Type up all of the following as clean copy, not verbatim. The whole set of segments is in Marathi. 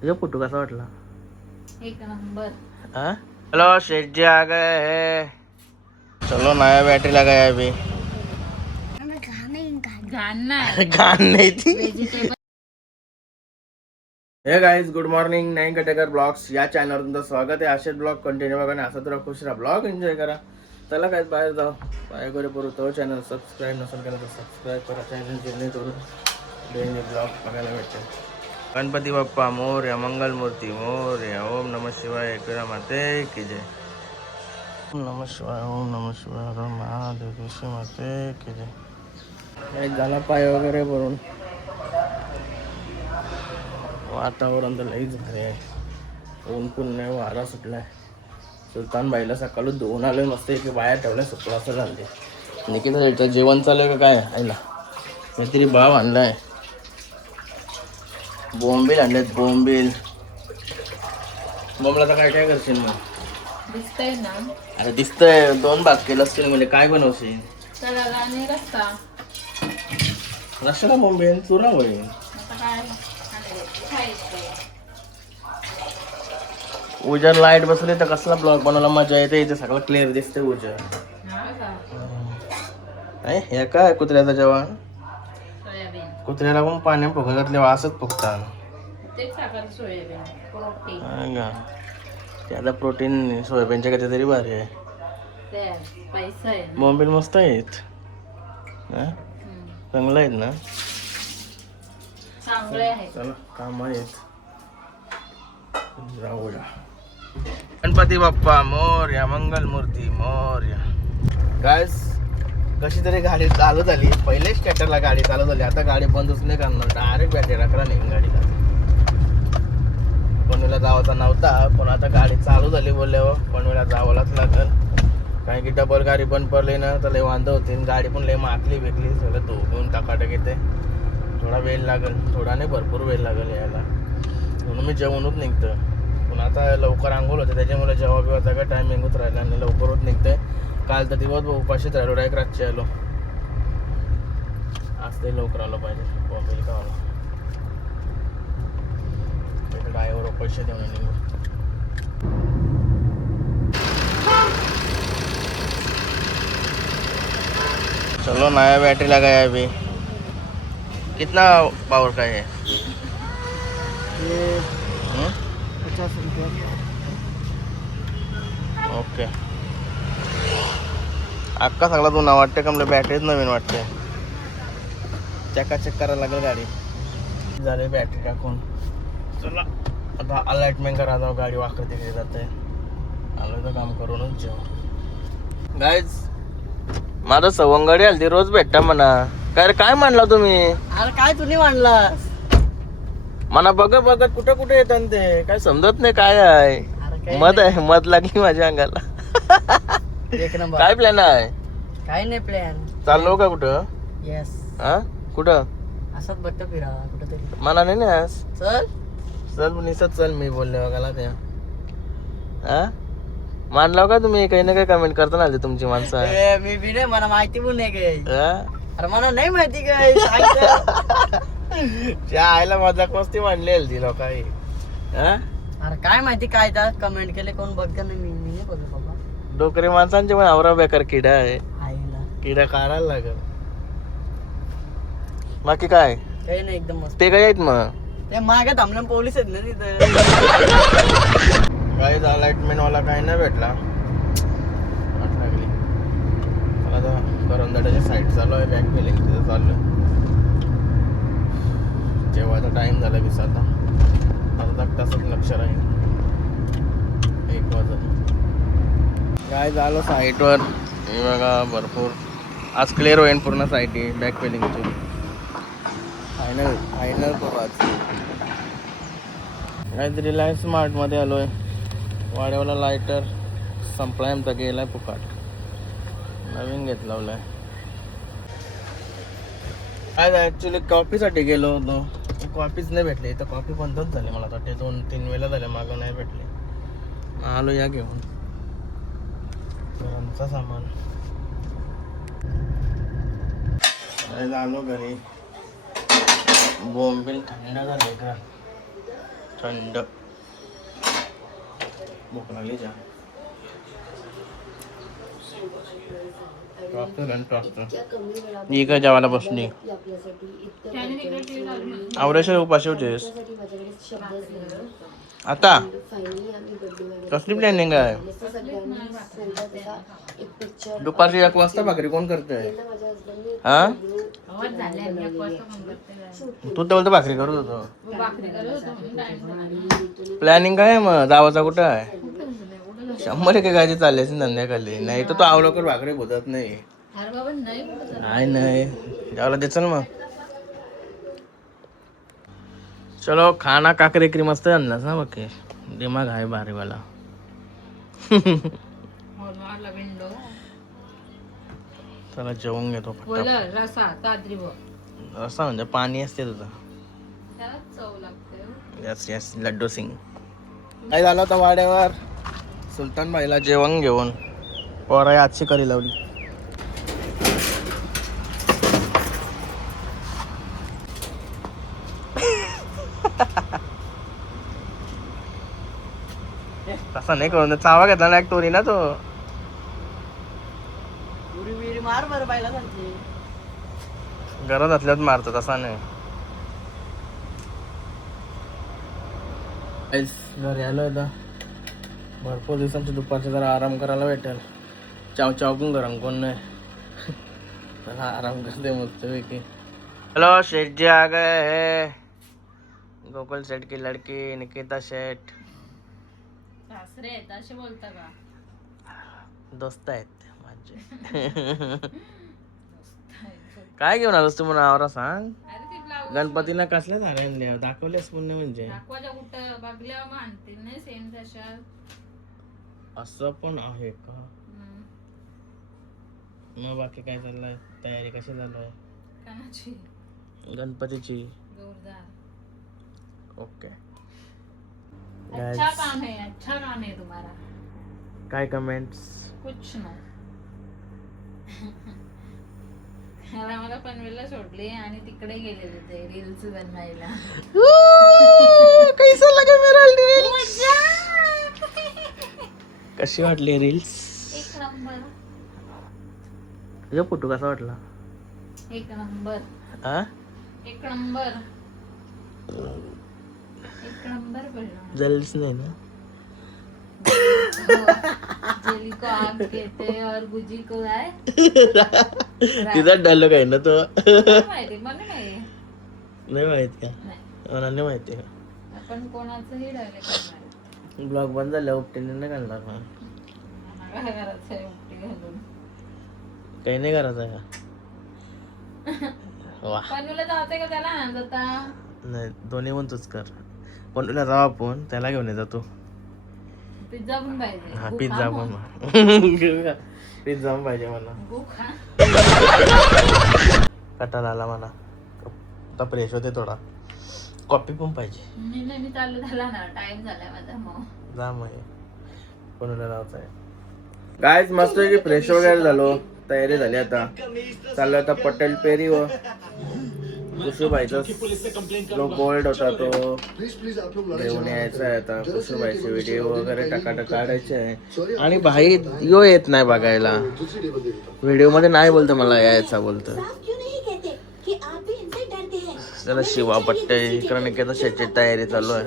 तुझा फोटो कसा वाटला? एक नंबर। हेलो शेठ जी आ गए हैं। चलो नया बैटरी लगाया अभी। गान नहीं थी। Vegetable hey guys good morning. Nine Katekar blogs या चॅनलवर तुमचं स्वागत आहे. असेच ब्लॉग कंटिन्यू बघा आणि असं तर खुश राहा, ब्लॉग एन्जॉय करा. चला काय बाहेर जाऊ, बाहेर करे करू. तो चॅनल सबस्क्राईब नसेल केलं तर सबस्क्राईब करा चॅनल, जेणेकरून डेली ब्लॉग बघायला भेटेल. गणपती बाप्पा मोरया, मंगल मूर्ती मोरया. ओम नमः शिवाय. एकविरा माते की जय. ओम नमः शिवाय. ओम नमः शिवाय. हर महादेव कृष्ण माते की जय. काही झाला पाय वगैरे भरून. वातावरण तर लईच भारी आहे. ऊन पण नाही, वारा सुटलाय. सुलतान बाईला सकाळी धुवून आलोय मस्त की बाहेर ठेवलंय सुकला असं झालंय. निकिता जेवण चालू आहे का काय आईला? काहीतरी भाव आणलाय. बोंबील आणलेत, बोंबील. बोंबला तर काय काय करशील मग? दिसतंय ना? अरे दिसतंय. 2 भाग केलं असतील म्हणजे काय बनवशील? सलाद आणि रस्सा. रशाला बोंबील चुरा होईल. आता काय खायचं? उजर लाईट बसली तर कसला ब्लॉग बनवला मजा येते. इथे सगळं क्लिअर दिसते उजर. हे काय कुत्र्याचं जेवण? सोयाबीन. कुत्र्याला पण पाणी फुका घातले असंच फुकतात. तेच टाकायचं सोयाबीन. प्रोटीन. त्याला प्रोटीन सोयाबीनच्या काहीतरी भारी आहे. ते पैसा आहे ना. बोंबील मस्त आहेत. चांगलं आहेत ना? चांगले आहे. चला काम आहेत, जाऊया. गणपती बाप्पा मोरया, मंगल मूर्ती मोरया. गाइस कशी तरी गाडी चालू झाली. पहिले स्टार्टरला गाडी चालू झाली, आता गाडी बंदच नाही करणार. डायरेक्ट बॅटरी राखला नाही गाडीला. पनवेलला जावाचा नव्हता पण आता गाडी चालू झाली बोलल्यावर पनवेलला जावंच लागेल. कारण की डबल गाडी बंद पडली ना तर लय वांदे होते. गाडी पण लय माकली वेगळी सगळं धुवून टाकाटक येते. थोडा वेळ लागेल, थोडा नाही भरपूर वेळ लागेल यायला. म्हणून मी जेवणच निघतं. पण आता लवकर आंघोळ होते त्याच्यामुळे जेव्हा बिवाचा काय टायमिंग होत राहिला आणि लवकरच निघतंय. काल तर दिवस उपाशीच राहिलो, डायरेक्ट रातची आलो. आज ते लवकर आलो पाहिजे. बॉम्बेला का आलो तिकडे ड्रायव्हर पैसे देऊन निघू. चलो नया बैटरी लगाया अभी. कितना पावर का है? ये 50 रुपये. ओके. अक्का सगळा जुना वाटते का? आपल्या बॅटरीच नवीन वाटते. चेक करायला लागेल गाडी. झाले बॅटरी टाकून. चला आता अलाइटमेंट करा जाऊ. गाडी वाकडे तिकडे जाते. आलो तर काम करूनच जेव. गाईज माझं सवंगडी आलती रोज भेटता म्हणा. काय रे काय म्हणला तुम्ही? अरे काय तुम्ही मांडलास? मला बघत बघत कुठे कुठे येतात ते काय समजत नाही काय आहे. अरे मध आहे, मध लागली माझ्या अंगाला. एक नंबर. काय प्लॅन आहे? काय नाही प्लॅन. चाललो का कुठं? येस. हा कुठं? असंच बट्ट फिरा कुठेतरी. मला नाही ना आज. चल चल निसत चल मी बोलले बघायला त्या. हा मानलाव का तुम्ही? काही ना काही कमेंट करता ना तुमची माणसं. ए, मी बी नाही, मला माहिती पण नाही काय. हा? अरे मला नाही माहिती काय. त्या आईला मजाक मस्ती मांडली ती लोकांनी. हा अरे काय माहिती काय तर कमेंट केले कोण बघत नाही. मी नाही बघत बाबा. डोकरी माणसांचे पण आवरा बेकार किडा आहे. आईला किडा काढायला लागल. बाकी काय काही नाही, एकदम मस्त. ते काय आहेत मग? ते मागे थांबले पोलीस आहेत ना तिथे. काही अलाइटमेंट वाला काही नाही भेटला. वाट लागली. मला तर करंदाटाची साईड चालू आहे. बॅक फिलिंग तिथं चालू आहे. जेवायचा टाइम झाला 20 आता. अर्धा तासच लक्ष राहील. 1 वाजता काय झालं साईटवर. हे बघा भरपूर आज क्लिअर होईल पूर्ण साईट. बॅक फिलिंगची फायनल करू आज. काहीतरी रिलायन्स स्मार्टमध्ये आलो आहे. वाड्यावाला लायटर संपलाय आमचा, गेलाय फुकाट. नवीन घेतला लावलाय. आज ॲक्च्युली कॉफीसाठी गेलो होतो. कॉफीच नाही भेटली. तर कॉफी बंदच झाली. मला तर ते 2-3 वेळा झाले मागं नाही भेटली. आलो या घेऊन घरांचा सामान. आलो घरी. बोंबील थंड झाले का? थंड भूक लागली जा ही काय जेवायला बसली आवड्याशिवाय उपाशी होतेस आता कसली प्लॅनिंग आहे दुपारची 1 वाजता भाकरी कोण करतोय हा आवाज झाले आणि 1 वाजता फोन करते तू तर बोलतो भाकरी करत होतो भाकरी करत होतो म्हणून टाइम प्लॅनिंग काय आहे मग जावाचा कुठं आहे 100 काय ते चालले असेल संध्याकाळी नाही तर तो आवलकर भाकरी बोलत नाही अरे बाबा नाही बोलत. नाही जेवायला दे चल मग चलो खाना काकरी क्री मस्त आणलास ना बाकी दिमाग आहे भारीवाला हॉलमारला विंडो चला जेवून घेतो बोला रसा ताद्री बो असं म्हणजे पाणी असते तुझं त्याला चव लागते यस यस लड्डू सिंग काय झालं होतं वाड्यावर सुलतान भाईला जेवण घेऊन पोराई आजची करी लावली तसा नाही करून चावा घेतला ना एक तोरी ना तो उरी विरी मार बरं बायला सांगते गरज असल्यावर मारतो तसा नाही घरी आलो आता भरपूर दिवसांची दुपारची जरा आराम करायला भेटेल चाव चाव पण गरम कोण नाही जरा आराम करते मस्तपैकी हेलो शेठ जी आ गए है गोकुल सेठ की लड़की निकिता शेठ सासरे आहेत असे बोलता का दोस्त आहेत माझे काय घेऊन आलोस तू म्हणून आवरा सांग अरे ते ब्लाऊज गणपतीला कसल्या झाले आणले दाखवलेस पुण्य म्हणजे दाखवायच्या कुठं बघल्यावर मानतील नाही सेम तशा असं पण आहे का मग बाकी काय चाललंय तयारी कशी चालू आहे कानाची गणपतीची जोरदार ओके अच्छा काम है तुम्हारा काय कमेंट्स कुछ नाही मला पनवेलला सोडले आणि तिकडे गेले होते रील्स बनवायला कैसा लगा मेरा रील्स कशी वाटली रील्स एक नंबर तुझा फोटो कसा वाटला एक नंबर हा एक नंबर एक नंबर पडला जल्स नाही ना जेली को आग कहते और गुजी को आहे तिचा डायलॉग आहे ना तो माहिती मला नाही माहित का नाही मला नाही माहिती आपण कोणाचंही डायरेक्ट करणार ब्लॉग बंद झाला उपटीने नाही घालणार मग काय करायचं आहे उपटी घालून काही नाही करायचं आहे का वा पनवेलला जाते का त्याला आणत होता नाही दोन्ही पण तूच कर पण तुला जाऊ आपण त्याला घेऊन येतो तू पिझ्झा पण पाहिजे हा गु पिझ्झा खा पण मग. पिझ्झा पण पाहिजे मला गु खा कटाला आला मला आता फ्रेश होते थोडा कॉफी पण पाहिजे मी चालू झाला ना टाइम झालाय माझा मग जा मग कोणाला लावायचं आहे गायच मस्त की फ्रेश वगैरे झालो तयारी झाली आता चाललो आता पटेल पेरी व कुशूबाईचा जो गोल्ड होता तो घेऊन यायचा आहे आता कुशूबाईचे व्हिडिओ वगैरे टकाटक काढायचे आहे आणि भाई यो येत नाही बघायला व्हिडिओ मध्ये नाही बोलतो मला यायचा बोलतो त्याला शिवा पट्टे इकडे निकेता शेटची तयारी चालू आहे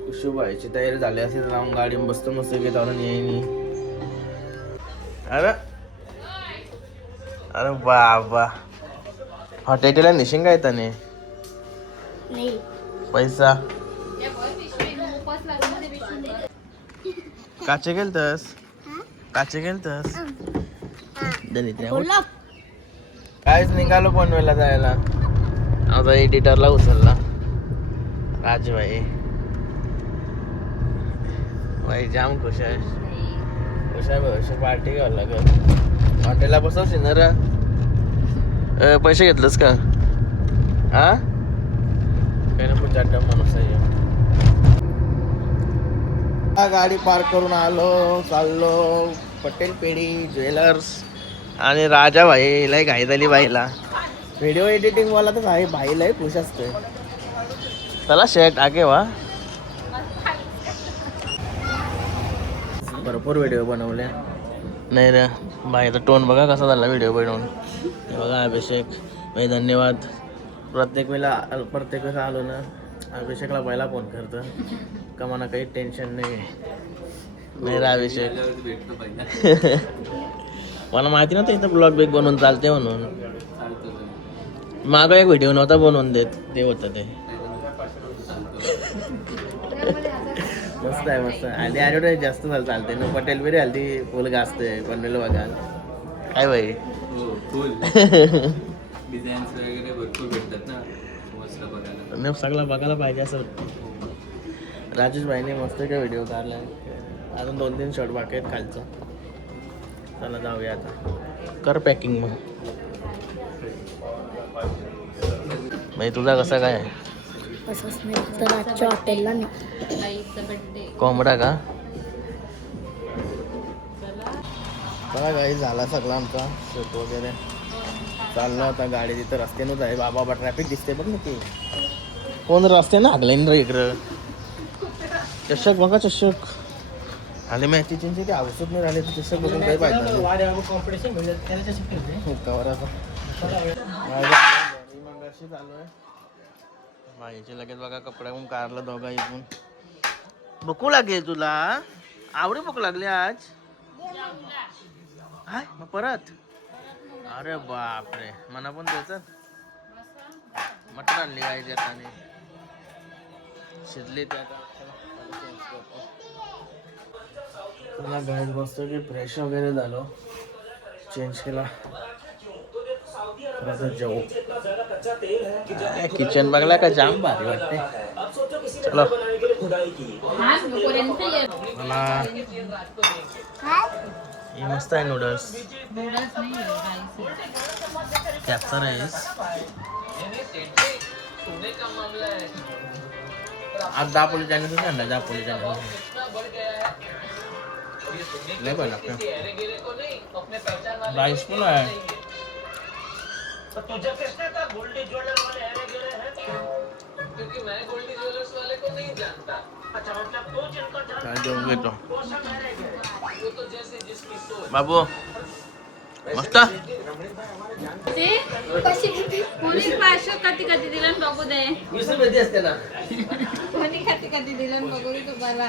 कुशूबाईची तयारी झाली असेल जाऊन गाडी बसतो मस्त की जाऊन येईनी अरे अरे बाबा हॉटेलला निशिंग आहे त्याने पैसा काचे गेलतस काचे गेलतस कायच निघालो पनवेलला जायला आता एडिटरला उचलला राजभाई भाई जाम खुश आहे खुश आहे भविष्य पार्टी घ्यावं लागेल हॉटेलला बसवशील ना रे पैसे घेतलंस का हा काही ना खूप चार माणूस आहे गाडी पार्क करून आलो चाललो पटेल पेढी ज्वेलर्स आणि राजा भाई लय घाई झाली बाईला व्हिडिओ एडिटिंग वाला तर भाई भाई लय खुश असते चला शेट आगे वा. भरपूर व्हिडिओ बनवले. नाही रे बाईचा टोन बघा कसा झाला व्हिडिओ बनवून. हे बघा अभिषेक भाई धन्यवाद. प्रत्येक वेळेस आलो ना अभिषेकला पहिला फोन करतो का मला काही टेन्शन नाही. नाही रे अभिषेक मला माहिती नव्हतं इथं ब्लॉग बिग बनवून चालते म्हणून. मागं एक व्हिडिओ नव्हता बनवून देत ते होतं ते. मस्त आहे मस्त. आणि ॲडव्हर्टाईज जास्त झालं चालते ना. पटेल बिरी हल्दी फुल गाजते बनलेलं बघा काय बाई. डिझाईन्स वगैरे भरपूर भेटतात ना मस्त बघायला. सगळं बघायला पाहिजे असं. राजेश भाईने मस्त काय व्हिडिओ काढला. अजून 2-3 शॉट बाकी आहेत खालचं. चला जाऊया आता. कर पॅकिंग मग. भाई तुझा कसा काय आहे? हॉटेलला कोंबडा का? बघा काही झाला सगळा आमचा शूट वगैरे चाललं. आता गाडी तिथं रस्त्यानंच आहे. बाबा ट्रॅफिक दिसते बघ ना की कोण रस्त्यानं हागलाईन रे इकडं. चषक बघा चषक आले मॅची ते आवश्यक नाही राहिले तर चषक बघून काही पाहिजे चालू आहे. बाईचे लगेच बघा कपड्याहून काढलं दोघा इथून. भूक लागेल तुला? आवडी भूक लागली आज? हाय मग परत? अरे बापरे मना पण द्यायचं. मटण आणली गायची आता शिजली ते आता. तुला गायच बसतो की फ्रेश वगैरे झालो चेंज केला. जाऊ किचन बघला का जाम भारी वाटते. चलो मला हे मस्त आहे नूडल्स. कॅप्चा राईस आज दापोली जाण्याचं सांगा. दापोली जाण्याचं नाही बघ राईस पण आहे. जेवून घेतो बाबू मस्त. कधी कधी दिलं बघू दे. 20 रुपये असते ना. कोणी कधी कधी दिलं बघू दे तुम्हाला.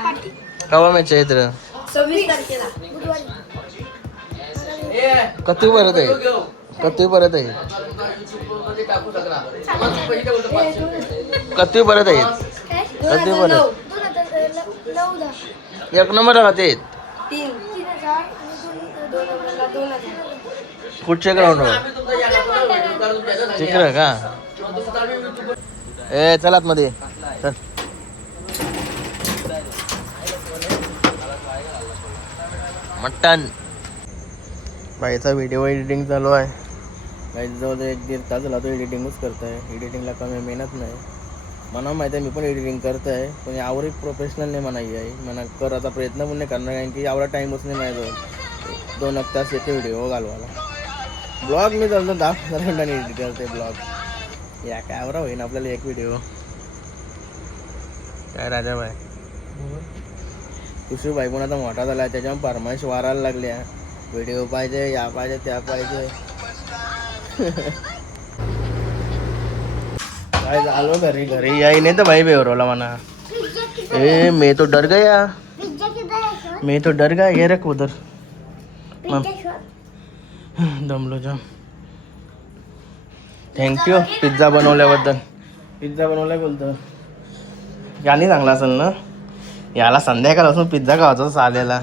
कवा मॅच आहे तर 26 तारखेला बुधवारी. कधी परत आहे? कधी परत आहे? कधी परत आहे? कधी परत? 1 नंबर राहते. 3,000 कुठच्या ग्राउंडवर? तिकडं का? ए चलात मध्ये चल. मटन बाईचा व्हिडिओ एडिटिंग चालू आहे. बाई जवळ 1-1.5 तास झाला तो एडिटिंगच करत आहे. एडिटिंगला कमी मेहनत नाही. मला माहिती आहे मी पण एडिटिंग करत आहे पण यावर एक प्रोफेशनल नाही म्हणाई आहे. म्हणा करायचा प्रयत्न पण नाही करणार कारण की एवढा टाईमच नाही माझ्याजवळ 2-1 तास येते व्हिडिओ घालवायला. ब्लॉग मी चालतो 10-15 मिनिटांनी एडिट करते ब्लॉग. या कॅमेरा होईन आपल्याला एक व्हिडिओ. काय राजाबाई कुशी बाई पण आता मोठा झाला त्याच्यामुळे फरमाईश वारायला लागल्या. व्हिडिओ पाहिजे या पाहिजे त्या पाहिजे. काय झालो घरी घरी याई नाही तर भाई बेवरवला म्हणा. ए मैं तो डर गया. मैं तो डर गया. ये रख उधर. दमलो जाम. थँक्यू पिझ्झा बनवल्याबद्दल. पिझ्झा बनवलाय बोलतो गाणी चांगला असेल ना. याला संध्याकाळपासून पिझ्झा खावायचा चालेला.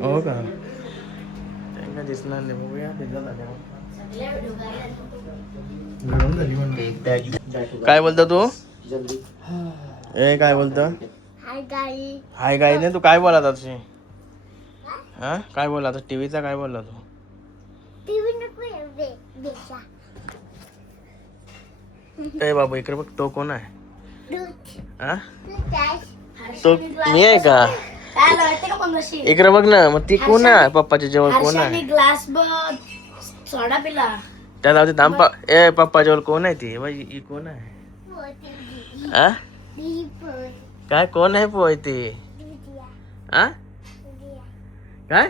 हो का त्यांना दिसणार नाही. बघूया पिझ्झा झाला. काय बोलतो तू? ए काय बोलतो? हाय गाई नाही. तू काय बोला तुझी? हा काय बोला टीव्हीचा काय बोलला तू? ए बाबू इकडे बघ तो कोण आहे? हा तो मी आहे का? इकडे बघ ना. मग ती कोण आहे? पप्पाच्या जवळ कोण आहे? ग्लास सोडा पिला. त्या जाऊ दे थांब ए पप्पा जवळ कोण आहे ती बाई ही कोण आहे आ? काय कोण आहे पोय ती आ काय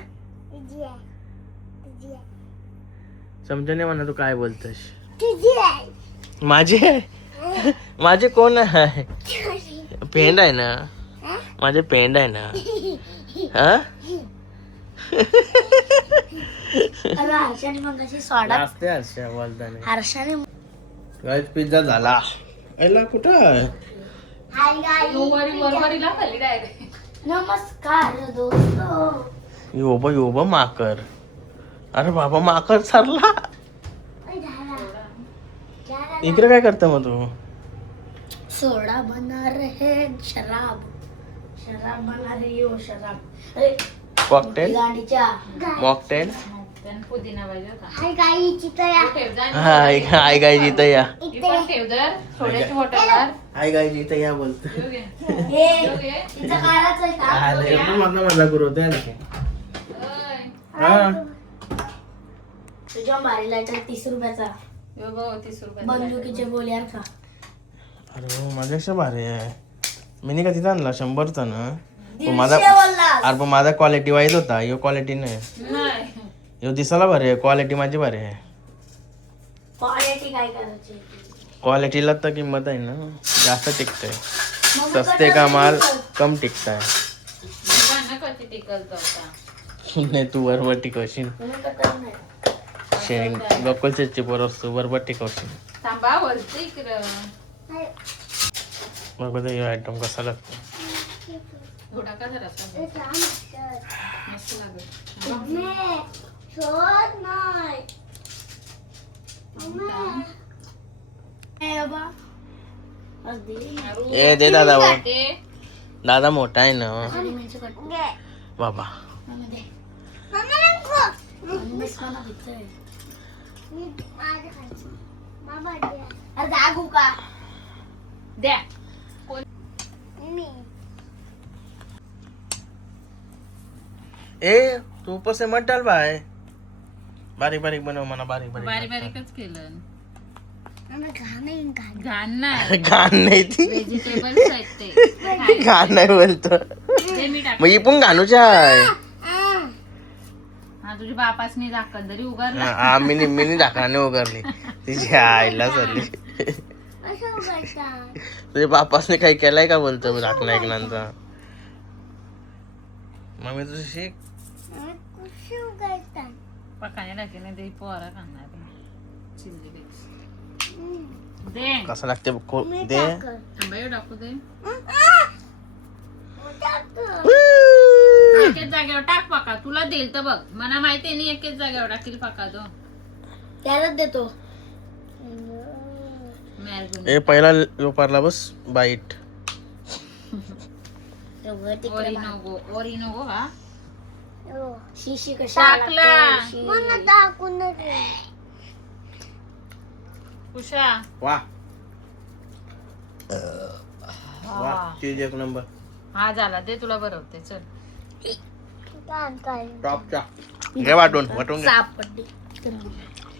समजा नाही म्हणा तू काय बोलतोस माझी आहे माझे कोण आहे पेंड आहे ना माझे पेंड आहे ना हा हर्षाने मग अशी सोडा असते हर्षा बोलताना हर्षाने गाईस पिझ्झा झाला एला कुठं आहे? वरवरीला खाली डायरेक्ट. नमस्कार दोस्तो योबा माकर अरे बाबा माकर सरला इकडे काय करता मग तू सोडा बना रहे शराब शराब बना रही हो शराब अरे कॉकटेल गाडीच्या मॉकटेल त्यानं पुदिना पाहिजे होता. हाय गाई चितया ठेव जा. हाय गाईज इथं या ही पण ठेव जर थोड्याची बॉटलवर. हाय गाईज इथं या बोलतो येऊ घे. हे येऊ घे. तिचं काराचं आहे का माझा गुरु होता ओय. हा तुझ्या मारी लायटर 30 रुपयाचा यो गो 30 रुपये. बंदुकीचे बोल्यार का अरे माझ्यापेक्षा भारी आहे मी का तिथं आणला 100चा ना पण 150 माझा बोललास. अरे पण माझा क्वालिटी वाईज होता यो क्वालिटी नाही नाही. यो दिसायला भारी आहे क्वालिटी माझी भारी आहे क्वालिटी काय करायची क्वालिटीला तर किंमत आहे ना जास्त टिकतंय मग सस्ते का माल कम टिकताय दुकान कशी टिकलतो आता. नाही तू बरोबर टिकवशील तुम्ही तर करत नाही. शेंग लोकल चेची पोर असतो बरोबर टिकवशील थांबा वरचं इकडं. बघ हे आयटम कसा लागतो थोडा का जरा मस्त लागत. ए दे दादा भाऊ ते दादा मोठा आहे ना बाबा अरे जागू का द्या. ए तू ऊपर से मत डाल भाई बारीक बारीक बनव मला बारीक बारीक बारीकच केलं. घाण घाण नाही. घाण नाही ती व्हेजिटेबल्स आहेत ते. घाण नाही बोलतो ते मी टाक. मग ही पण घाणूच्या आहे हा तुझ्या बापासनी दाखल तरी उगारला. हा मिनी ढाकणाने उगारली तिची आईला चालली तुझ्या बापासने काही केलाय का बोलतो ढाकणं ऐकल्यानंतर मग मी तुझं शिक पकाने टाके नाही ते पोरा खाणार चिल्ली दे. कसं लागते दे थांबा येऊ टाकू दे. एकेच जागेवर टाक पका तुला देईल तर बघ मला माहिती नाही एकेच जागेवर टाकील पका तो. त्यालाच देतो ए पहिला लोपारला बस बाईट ओरिनो हा शिशी कशी टाकला. उषा वा वा चीज एक नंबर हा झाला दे तुला बरं होते चल. टॉपचा घे वाटून घे सापडली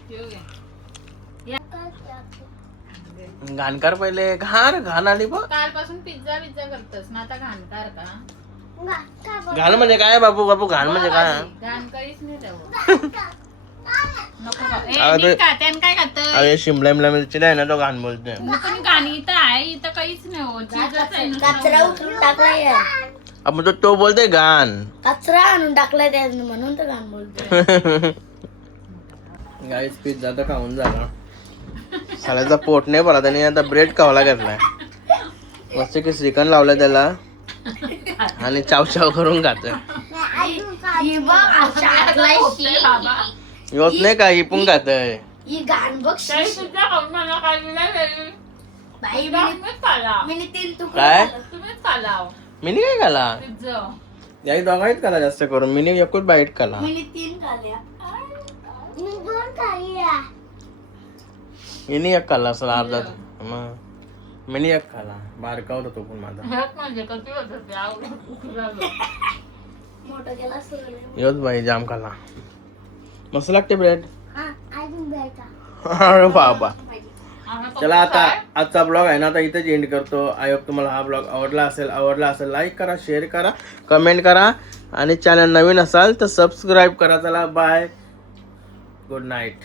येऊ घे. घाणकार पहिले घाण आली बघ कालपासून पिझ्झा करतोस ना आता घाणकार का. घाण म्हणजे काय बाबू घाण म्हणजे काय घाण काहीच नाही त्यावर. नको का. ए, अरे नीट का त्यानं काय खातं. अरे शिमला मिरची नाही ना तो घाण बोलतोय पण घाण इथं आहे इथं काहीच नाही होत. चीजच आहे नुसतं. कचरा उचलून टाकलाय आपण तो बोलतोय घाण कचरा आणून टाकलाय त्यानं म्हणून तर घाण बोलतोय. गाईस पिझ्झा तर खाऊन झाला साल्याचा पोट नाही भरला त्याने आता ब्रेड खावायला घेतलाय मस्त की श्रीखंड लावलं त्याला आणि चाव चाव करून खातोय ही बघ अशा आतलाय बाबा योच नाही का ही पण खातोय ही घाण बघ काही सुद्धा खाऊन मला काय दिलं बाई तुम्हीच खाला. मी 3 तुकडे काय? खाल्लं. तुम्हीच खाला मिनी काय खाला पिझ्झा. याही दोघांनीच खाला जास्त करून मिनी एकच बाईट खाला मी 3 खाल्ल्या मी 2 खाल्ल्या मिनी एक खाल्ला असेल अर्धा मग मिनी एक खाला बारका होता तो पण माझा ह्यात म्हणजे कधी होतं ते आवडलं. मोठं केला असतं योच बाई जाम खाला मस्त लागते ब्रेड अजून द्यायचा अरे बाबा. आम्ही फक्त चला आता काय? आजचा ब्लॉग आहे ना आता इथेच एंड करतो. आय होप तुम्हाला हा ब्लॉग आवडला असेल लाईक करा, शेअर करा, कमेंट करा आणि चॅनल नवीन असाल तर सबस्क्राईब करा. चला बाय, गुड नाईट.